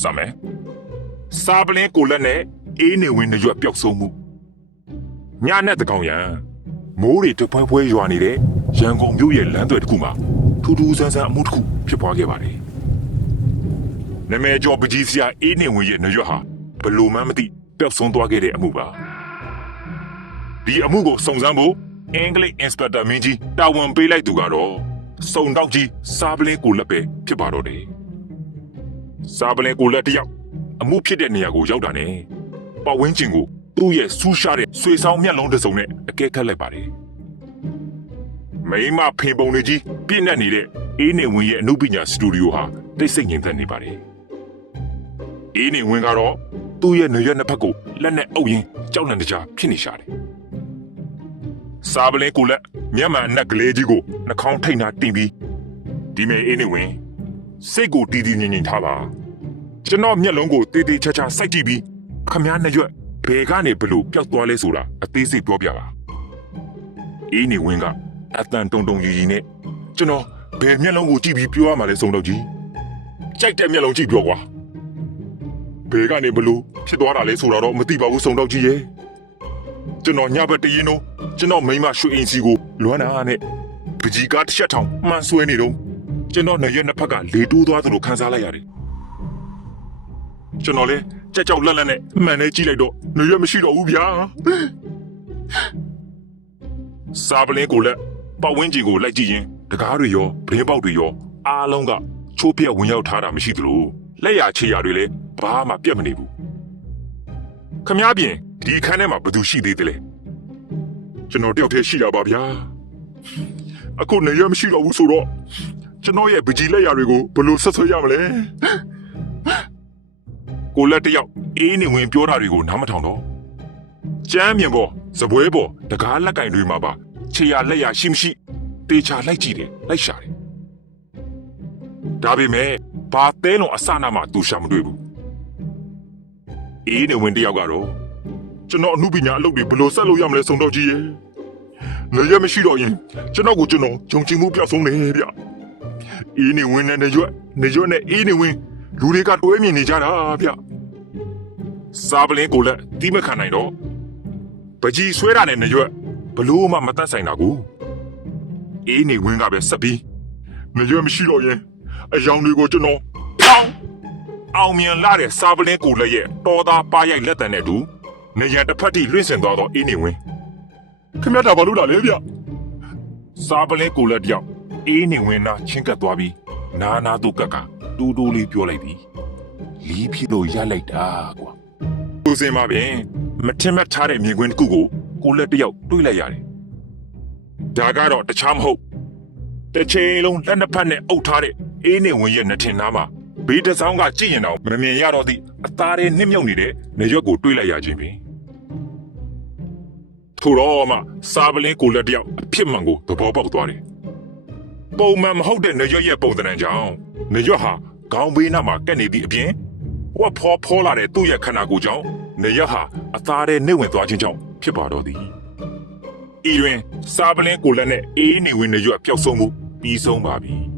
စမယ်စားပလင်းကိုလက်နဲ့အေးနေဝင်နှရွက်ပျောက်ဆုံးမှုညနဲ့တကောင်ရန်မိုးတွေတဖွဲဖွဲရွာနေတဲ့ရန်ကုန်မြို့ရဲ့လမ်းသွယ်တစ်ခုမှာထူးထူးဆန်းဆန်းအမှုတစ်ခုဖြစ်ပွားခဲ့ပါတယ်နမဲကျော်ပကြီးစရာအေးနေဝင်ရဲ့နှရွက်ဟာဘယ်လို့မှမသိပျောက်ဆုံးသွားခဲ့တဲ့အမှုပါဒီအမှုကိုစုံစမ်းဖို့အင်္ဂလိပ်အင်စပက်တာမင်းကြီးတာဝန်ပေးလိုက်သူကတော့စုံတော့ကြီးစားပလင်းကိုလက်ပဲဖြစ်ပါတော့တယ် စားပလင်ကိုလက်တစ်ယောက်အမှုဖြစ်တဲ့နေရာကိုရောက်တာနဲ့ပတ်ဝန်းကျင်ကိုသူ့ရဲ့ဆူးရှားတဲ့ဆွေဆောင်မျက်လုံးတစ်စုံနဲ့အကဲခတ်လိုက်ပါတယ်။မိမဖင်ပုံတွေကြီးပြည့်နေနေတဲ့အေးနေဝင်ရဲ့အမှုပညာစတူဒီယိုဟာတိတ်ဆိတ်ငြိမ်သက်နေပါတယ်။အေးနေဝင်ကတော့သူ့ရဲ့နေရွက်နှစ်ဖက်ကိုလက်နဲ့အုပ်ရင်းကြောက်လန့်တကြားဖြစ်နေရှာတယ်။စားပလင်ကိုလက်မျက်မှန်အနက်ကလေးကြီးကိုနှာခေါင်းထိတ်နာတင်ပြီးဒီမဲ့အေးနေဝင် စိတ်ကိုတည်တည်ငြိမ်ငြိမ်ထားပါကျွန်တော်မျက်လုံးကိုတေးသေးချာချာစိုက်ကြည့်ပြီးခမားနှစ်ရွက်ဘယ်ကနေဘလို့ပျောက်သွားလဲဆိုတာအသေးစိတ်ပြောပြပါအေးနေဝင်းကအတန်တုံတုံရီရီနဲ့ကျွန်တော်ဘယ်မျက်လုံးကိုကြည့်ပြီးပြောရမှာလဲစုံတော့ကြီးကြိုက်တဲ့မျက်လုံးကြည့်ပြောကွာဘယ်ကနေဘလို့ဖြစ်သွားတာလဲဆိုတာတော့မသိပါဘူးစုံတော့ကြီးရဲ့ကျွန်တော်ညဘက်တရင်တော့ကျွန်တော်မိန်းမရွှေအင်စီကိုလွမ်းနာနဲ့ပကြီးကားတစ်ချက်ထောင်မှန်ဆွဲနေတော့ ကျွန်တော်နေရက်နှစ်ဖက်ကလေတိုးသွားသလိုခံစားလိုက်ရတယ်ကျွန်တော်လည်းကြက်ကြောက်လက်လက်နဲ့မှန်နေကြည့်လိုက်တော့နေရက်မရှိတော့ဘူးဗျာစားပလင်းကိုလက်ပတ်ဝန်းကျင်ကိုလိုက်ကြည့်ရင်တကားတွေရောဗရင်ပေါက်တွေရောအားလုံးကချိုးပြက်ဝင်ရောက်ထားတာမရှိသလိုလက်ရချေရတွေလည်းဘာမှပြတ်မနေဘူးခမားပြင်ဒီခန်းထဲမှာဘယ်သူရှိသေးတယ်လဲကျွန်တော်တယောက်တည်းရှိတာပါဗျာအခုနေရက်မရှိတော့ဘူးဆိုတော့ ကျွန်တော်ရဲ့ပကြီးလက်ရာတွေကိုဘယ်လိုဆက်ဆွဲရမလဲကိုလက်တစ်ယောက်အေးနေဝင်ပြောတာတွေကိုနားမထောင်တော့ကြမ်းမြင်ပေါ်စပွဲပေါ်တကားလက်ကင်တွေမှာပါခြေရလက်ရရှိမရှိတေချာလိုက်ကြည့်တယ်လိုက်ရှာတယ်ဒါပေမဲ့ဘာတဲလုံးအစနာမှသူရှာမတွေ့ဘူးအေးနေဝင်တစ်ယောက်ကတော့ကျွန်တော်အမှုပညာအလုပ်တွေဘယ်လိုဆက်လုပ်ရမလဲစုံတော့ကြီးရဲ့နေရမရှိတော့ရင်ကျွန်တော်ကိုကျွန်တော်ဂျုံချင်မှုပြောက်ဆုံးနေဗျ အေးနေဝင်နဲ့နေရွက်နေရွက်နဲ့အေးနေဝင်လူတွေကတွဲမြင်နေကြတာဗျစားပလင်းကိုလက်တီးမခံနိုင်တော့ပကြီးဆွဲတာနဲ့နေရွက်ဘလို့မှမတတ်ဆိုင်တာကိုအေးနေဝင်ကပဲဆက်ပြီးနေရွက်မရှိတော့ရင်အယောင်တွေကိုကျွန်တော်ပေါင်းအောင်မြင်လာတဲ့စားပလင်းကိုလက်ရဲ့တော်သားပါရိုက်လက်တံနဲ့တူနေရန်တစ်ဖက်ထိလွင့်စင်သွားတော့အေးနေဝင်ခမရတာဘာလို့လာလဲဗျစားပလင်းကိုလက်တယောက် အေးနေဝင်နာချင်းကပ်သွားပြီးနာနာတို့ကက်ကတူတူလေးပြောလိုက်ပြီးလီးဖြစ်လို့ရလိုက်တာကွာသူစင်ပါဗျင်မထင်မှတ်ထားတဲ့မြင်ကွင်းတစ်ခုကိုကိုလက်တယောက်တွေးလိုက်ရတယ်ဒါကတော့တခြားမဟုတ်တစ်ချိန်လုံးလက်နှစ်ဖက်နဲ့အုပ်ထားတဲ့အေးနေဝင်ရဲ့နှထင်နားမှာဘေးတစ်စောင်းကကြည့်ရင်တော့မမြင်ရတော့သည့်အသားတွေနှိမ့်မြုပ်နေတဲ့နေရွက်ကိုတွေးလိုက်ရခြင်းပင်ထို့တော့မှစားပလင်းကိုလက်တယောက်အဖြစ်မှန်ကိုသဘောပေါက်သွားတယ် ပုံမှန်မဟုတ်တဲ့နေရွက်ရဲ့ပုံသဏ္ဍာန်ကြောင့်နေရွက်ဟာခေါင်းဘေးနားမှာကက်နေသည့်အပြင်ဝက်ဖောဖောလာတဲ့သူ့ရဲ့ခန္ဓာကိုယ်ကြောင့်နေရွက်ဟာအသားထဲနှိမ့်ဝင်သွားခြင်းကြောင့်ဖြစ်ပါတော့သည်ဤတွင်စားပလင်းကိုလက်နဲ့အေးနေဝင်နေရွက်ပျောက်ဆုံးမှုပြီးဆုံးပါပြီ